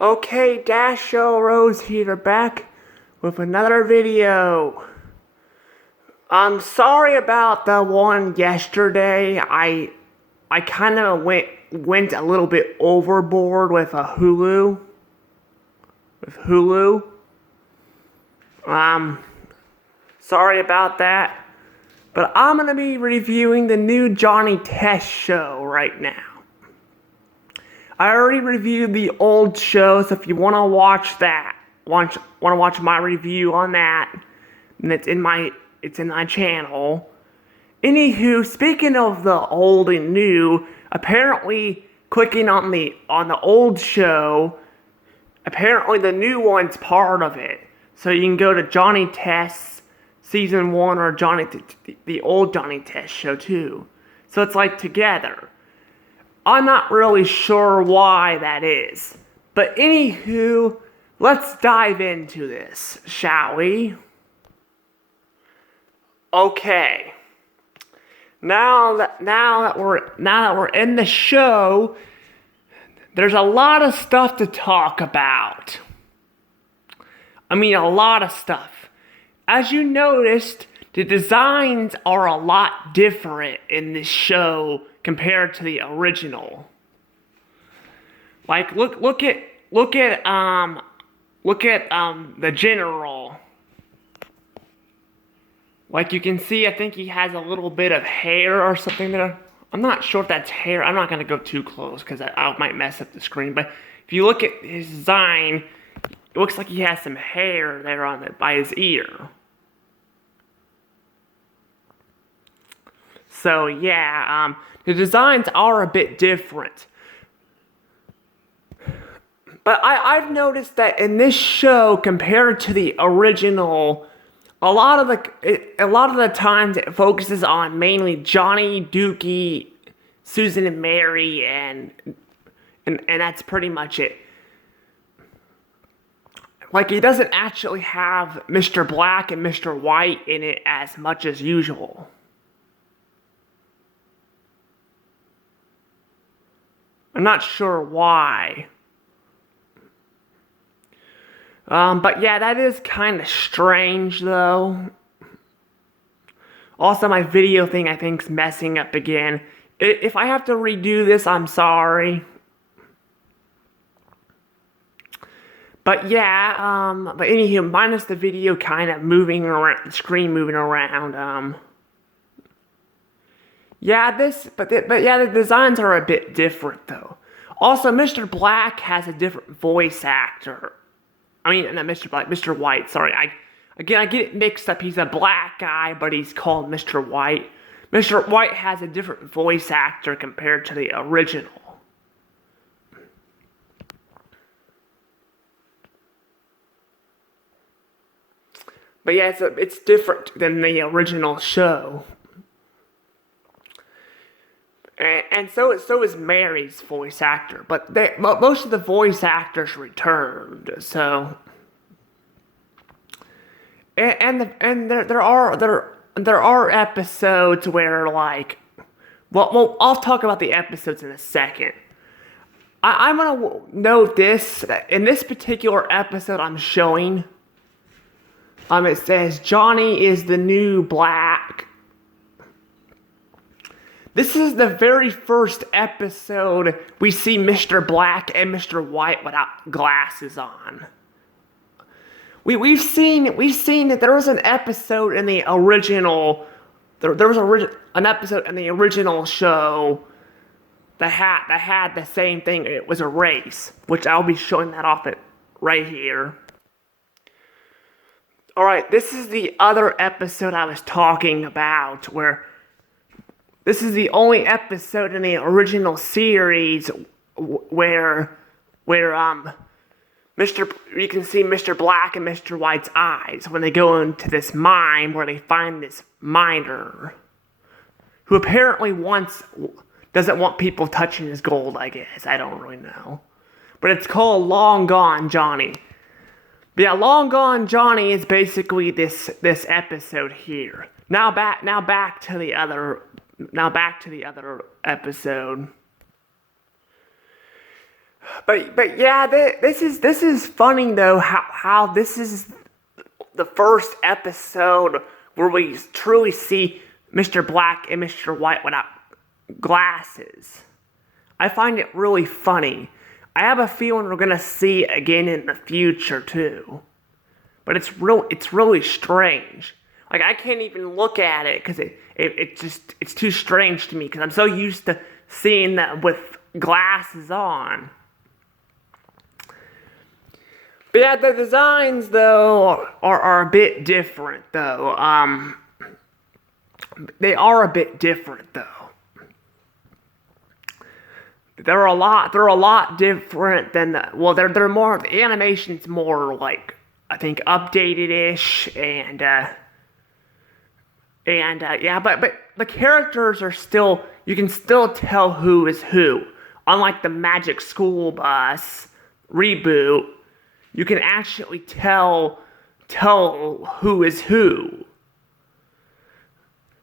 Okay, Dasho Rose here, back with another video. I'm sorry about the one yesterday. I kind of went a little bit overboard with Hulu. Sorry about that. But I'm gonna be reviewing the new Johnny Test show right now. I already reviewed the old show, so if you want to watch that, want to watch my review on that, then it's in my channel. Anywho, speaking of the old and new, apparently clicking on the old show, apparently the new one's part of it. So you can go to Johnny Test's season 1 or the old Johnny Test show too. So it's like together. I'm not really sure why that is. But anywho, let's dive into this, shall we? Okay. Now that we're in the show, there's a lot of stuff to talk about. I mean, a lot of stuff. As you noticed, the designs are a lot different in this show compared to the original. Like look at the general. Like you can see, I think he has a little bit of hair or something there. I'm not sure if that's hair. I'm not gonna go too close because I might mess up the screen. But if you look at his design, it looks like he has some hair there on it by his ear. So yeah, the designs are a bit different. But I've noticed that in this show, compared to the original, a lot of the times it focuses on mainly Johnny, Dookie, Susan, and Mary, and that's pretty much it. Like, he doesn't actually have Mr. Black and Mr. White in it as much as usual. I'm not sure why. But yeah, that is kind of strange, though. Also, my video thing, I think, is messing up again. If I have to redo this, I'm sorry. But yeah, but anywho, minus the video kind of moving around, the screen moving around, yeah, the designs are a bit different, though. Also, Mr. Black has a different voice actor. I mean, not Mr. Black, Mr. White, sorry. I get it mixed up. He's a black guy, but he's called Mr. White. Mr. White has a different voice actor compared to the original. But yeah, it's different than the original show. And so is Mary's voice actor, but most of the voice actors returned. So, and there are episodes where, like, well, I'll talk about the episodes in a second. I'm gonna note this in this particular episode I'm showing. It says Johnny is the new Black. This is the very first episode we see Mr. Black and Mr. White without glasses on. We've seen that there was an episode in the original. There was an episode in the original show that had the same thing. It was a race, which I'll be showing that off it right here. All right, this is the other episode I was talking about, where this is the only episode in the original series where you can see Mr. Black and Mr. White's eyes when they go into this mine where they find this miner who apparently doesn't want people touching his gold, I guess. I don't really know. But it's called Long Gone Johnny. But yeah, Long Gone Johnny is basically this episode here. Now back to the other episode. but yeah, this is funny though. How this is the first episode where we truly see Mr. Black and Mr. White without glasses. I find it really funny. I have a feeling we're gonna see it again in the future too. But it's really strange. Like I can't even look at it because it's too strange to me because I'm so used to seeing that with glasses on. But yeah, the designs though are a bit different though. They are a bit different though. They're a lot different than they're more, the animation's more like I think updated-ish and yeah, but the characters are still, you can still tell who is who. Unlike the Magic School Bus reboot, you can actually tell who is who.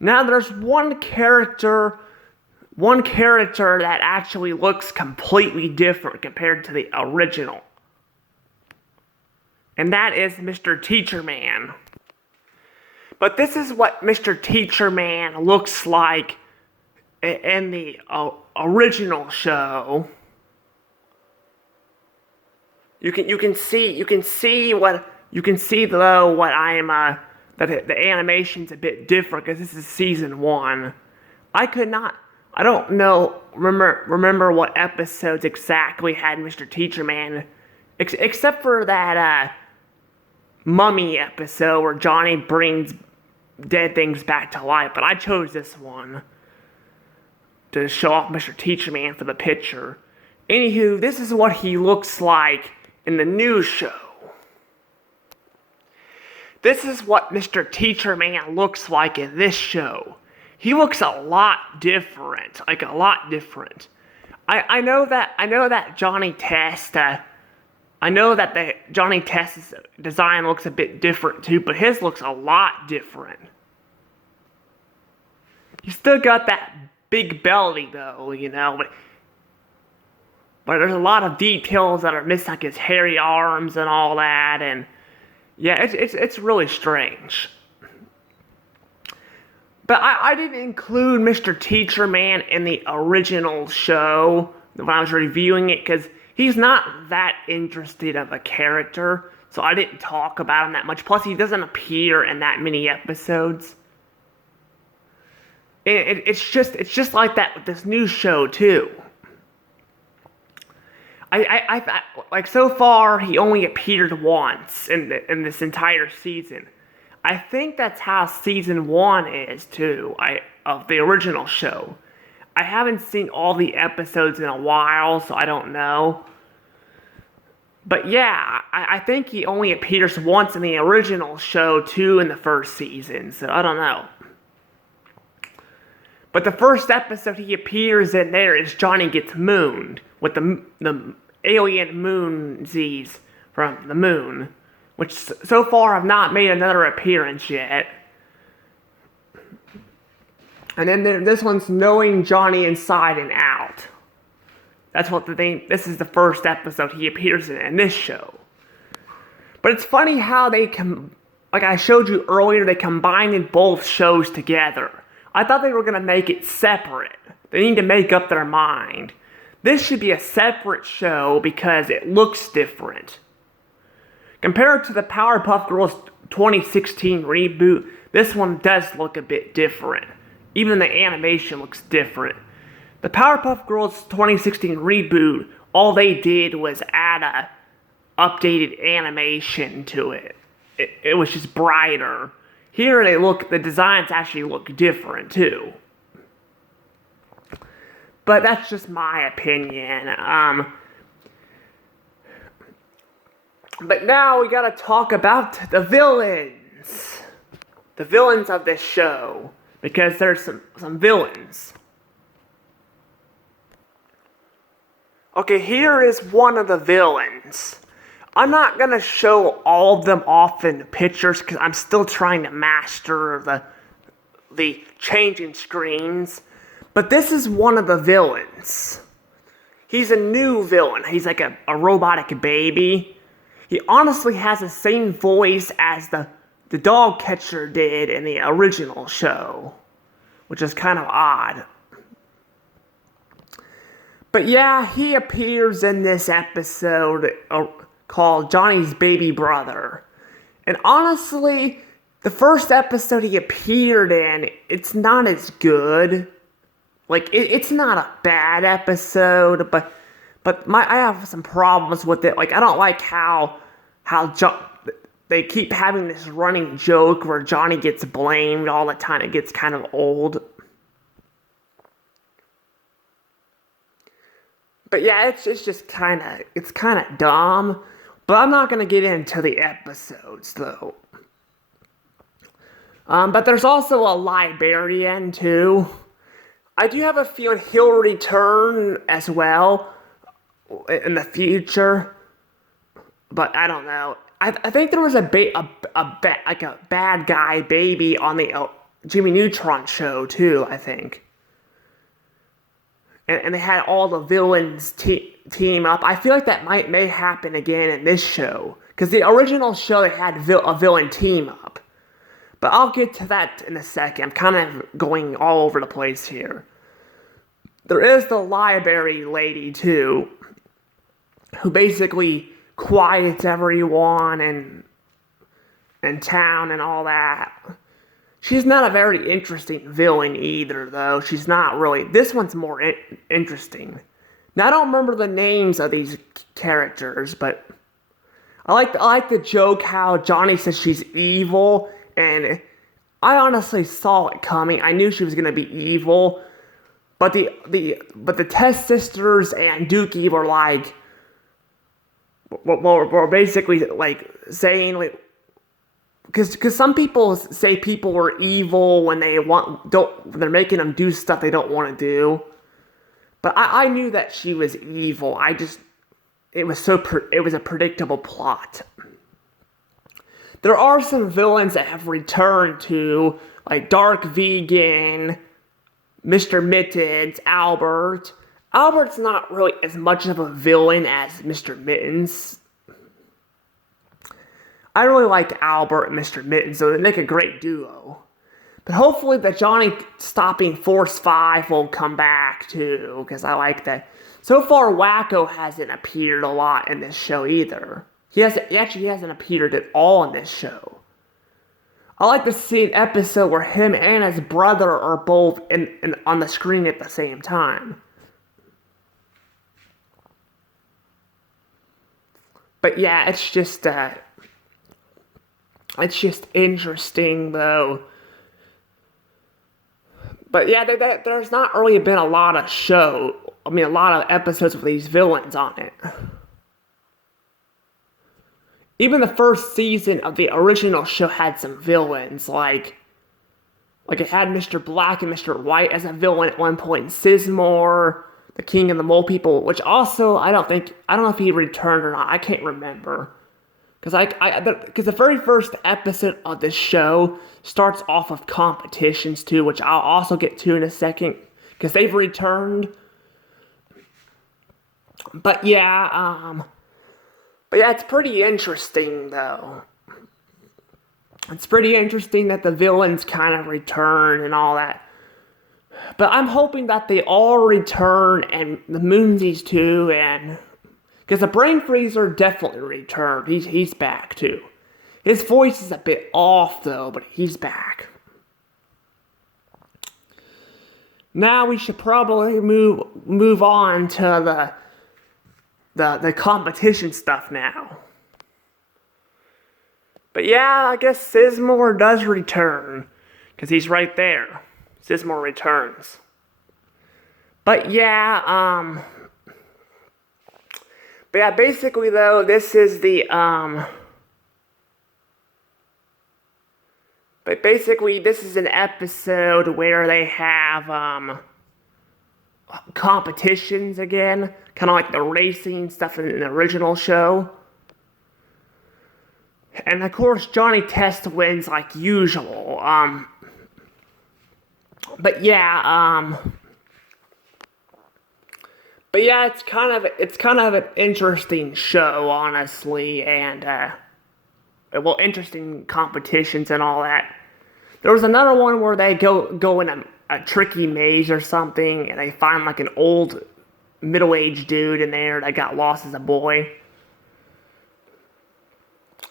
Now there's one character that actually looks completely different compared to the original. And that is Mr. Teacher Man. But this is what Mr. Teacher Man looks like in the original show. You can see though what I am that the animation's a bit different because this is season 1. I don't remember what episodes exactly had Mr. Teacher Man, except for that mummy episode where Johnny brings dead things back to life, but I chose this one to show off Mr. Teacher Man for the picture. Anywho, this is what he looks like in the new show. This is what Mr. Teacher Man looks like in this show. He looks a lot different, like a lot different. I know that Johnny Test, I know that the Johnny Test's design looks a bit different too, but his looks a lot different. He's still got that big belly though, you know, but there's a lot of details that are missing, like his hairy arms and all that, and yeah, it's really strange. But I didn't include Mr. Teacher Man in the original show when I was reviewing it because he's not that interested of a character, so I didn't talk about him that much. Plus, he doesn't appear in that many episodes. It's just like that with this new show too. I like so far he only appeared once in this entire season. I think that's how season 1 is too. Of the original show. I haven't seen all the episodes in a while, so I don't know. But yeah, I think he only appears once in the original show too in the first season, so I don't know. But the first episode he appears in there is Johnny gets mooned with the alien moonsies from the moon, which so far have not made another appearance yet. And then this one's Knowing Johnny Inside and Out. That's what this is the first episode he appears in this show. But it's funny how like I showed you earlier, they combined both shows together. I thought they were going to make it separate. They need to make up their mind. This should be a separate show because it looks different. Compared to the Powerpuff Girls 2016 reboot, this one does look a bit different. Even the animation looks different. The Powerpuff Girls 2016 reboot, all they did was add a updated animation to it. It was just brighter. Here the designs actually look different too. But that's just my opinion. But now we gotta talk about the villains. The villains of this show. Because there's some villains. Okay, here is one of the villains. I'm not gonna show all of them off in the pictures because I'm still trying to master the changing screens. But this is one of the villains. He's a new villain. He's like a robotic baby. He honestly has the same voice as the dog catcher did in the original show, which is kind of odd. But yeah, he appears in this episode called Johnny's Baby Brother. And honestly, the first episode he appeared in, it's not as good. Like, it's not a bad episode, but I have some problems with it. Like, I don't like how they keep having this running joke where Johnny gets blamed all the time. It gets kind of old. But yeah, it's just kind of dumb. But I'm not gonna get into the episodes though. But there's also a librarian too. I do have a feeling he'll return as well in the future. But I don't know. I think there was a bad guy baby on the Jimmy Neutron show too, I think. And they had all the villains team up. I feel like that may happen again in this show. Because the original show, they had a villain team up. But I'll get to that in a second. I'm kind of going all over the place here. There is the library lady, too. Who basically quiets everyone in town and all that. She's not a very interesting villain either, though. She's not really. This one's more interesting. Now, I don't remember the names of these characters, but I like the joke how Johnny says she's evil, and I honestly saw it coming. I knew she was gonna be evil, but the Test Sisters and Dookie were like, were basically like saying like. Because some people say people were evil when they're making them do stuff they don't want to do. But I knew that she was evil. It was a predictable plot. There are some villains that have returned to, like Dark Vegan, Mr. Mittens, Albert. Albert's not really as much of a villain as Mr. Mittens. I really like Albert and Mr. Mittens, so they make a great duo. But hopefully the Johnny stopping Force 5 will come back too, because I like that. So far, Wacko hasn't appeared a lot in this show either. He actually hasn't appeared at all in this show. I like to see an episode where him and his brother are both on the screen at the same time. But yeah, it's just interesting, though. But yeah, there's not really been a lot of a lot of episodes with these villains on it. Even the first season of the original show had some villains, like it had Mr. Black and Mr. White as a villain at one point, and Sizemore, the King of the Mole People, which also, I don't know if he returned or not, I can't remember. Because the very first episode of this show starts off of competitions too, which I'll also get to in a second, because they've returned. But yeah, it's pretty interesting though. It's pretty interesting that the villains kind of return and all that. But I'm hoping that they all return, and the Moonsies too, and because the Brain Freezer definitely returned. He's back too. His voice is a bit off though, but he's back. Now we should probably move on to the competition stuff now. But yeah, I guess Sizemore does return, because he's right there. Sizemore returns. But yeah, basically though, this is the, but basically this is an episode where they have, competitions again, kind of like the racing stuff in the original show. And of course, Johnny Test wins like usual, but But yeah, it's kind of an interesting show, honestly, and well, interesting competitions and all that. There was another one where they go in a tricky maze or something, and they find like an old middle-aged dude in there that got lost as a boy.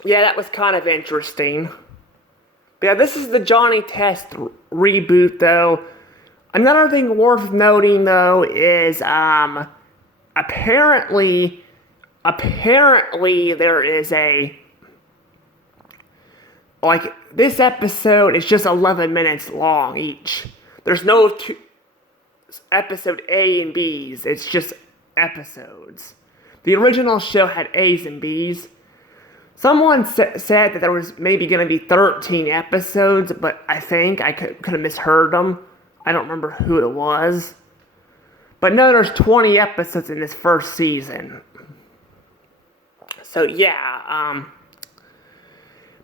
Yeah, that was kind of interesting. But yeah, this is the Johnny Test reboot, though. Another thing worth noting, though, is apparently there is a, like, this episode is just 11 minutes long each. There's no episode A and B's. It's just episodes. The original show had A's and B's. Someone said that there was maybe going to be 13 episodes, but I think I could have misheard them. I don't remember who it was. But no, there's 20 episodes in this first season. So yeah,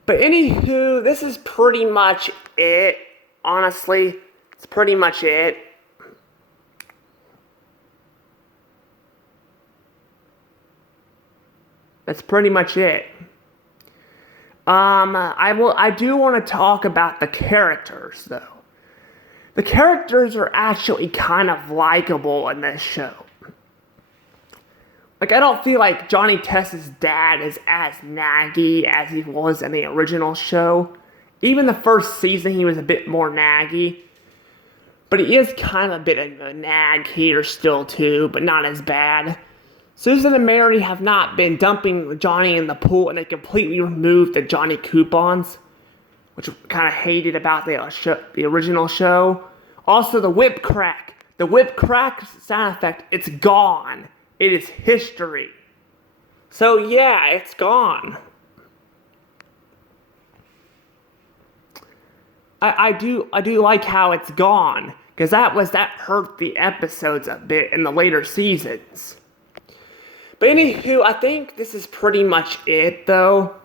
but anywho, this is pretty much it. Honestly, it's pretty much it. That's pretty much it. I do want to talk about the characters, though. The characters are actually kind of likable in this show. Like, I don't feel like Johnny Test's dad is as naggy as he was in the original show. Even the first season, he was a bit more naggy. But he is kind of a bit of a nag here still, too, but not as bad. Susan and Mary have not been dumping Johnny in the pool, and they completely removed the Johnny coupons, which I kind of hated about the original show. Also, the whip crack. The whip crack sound effect, it's gone. It is history. So yeah, it's gone. I do like how it's gone, because that hurt the episodes a bit in the later seasons. But anywho, I think this is pretty much it, though.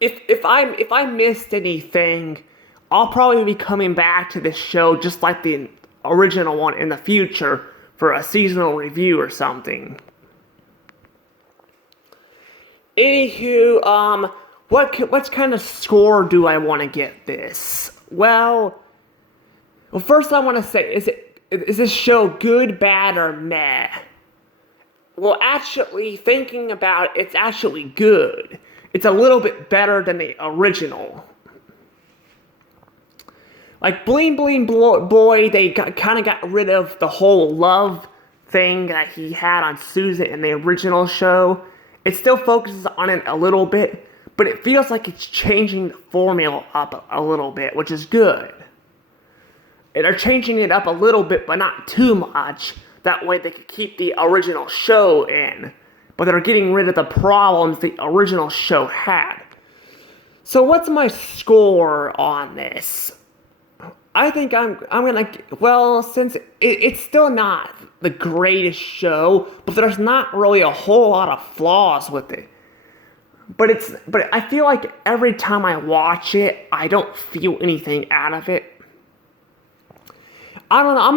If I missed anything, I'll probably be coming back to this show just like the original one in the future for a seasonal review or something. Anywho, what kind of score do I want to get this? Well, first I want to say, is this show good, bad, or meh? Well, actually, thinking about it, it's actually good. It's a little bit better than the original. Like, Bling Bling Boy, they kind of got rid of the whole love thing that he had on Susan in the original show. It still focuses on it a little bit, but it feels like it's changing the formula up a little bit, which is good. They're changing it up a little bit, but not too much. That way they could keep the original show in. But they're getting rid of the problems the original show had. So what's my score on this? I think I'm gonna, well, since it's still not the greatest show, but there's not really a whole lot of flaws with it. But I feel like every time I watch it, I don't feel anything out of it. I don't know, I'm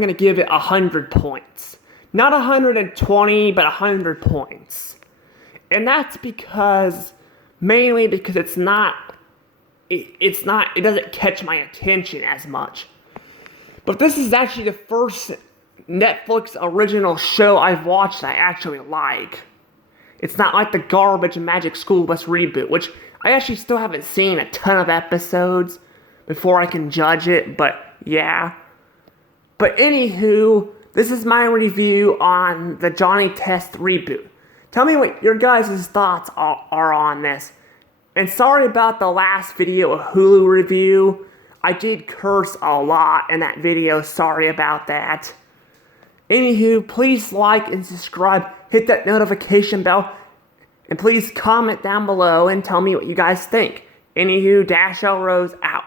gonna give it 100 points. Not 120, but 100 points. And that's mainly because it doesn't catch my attention as much. But this is actually the first Netflix original show I've watched that I actually like. It's not like the garbage Magic School Bus reboot, which I actually still haven't seen a ton of episodes before I can judge it, but yeah. But anywho, this is my review on the Johnny Test reboot. Tell me what your guys' thoughts are on this. And sorry about the last video, a Hulu review. I did curse a lot in that video, sorry about that. Anywho, please like and subscribe, hit that notification bell, and please comment down below and tell me what you guys think. Anywho, Dash L Rose out.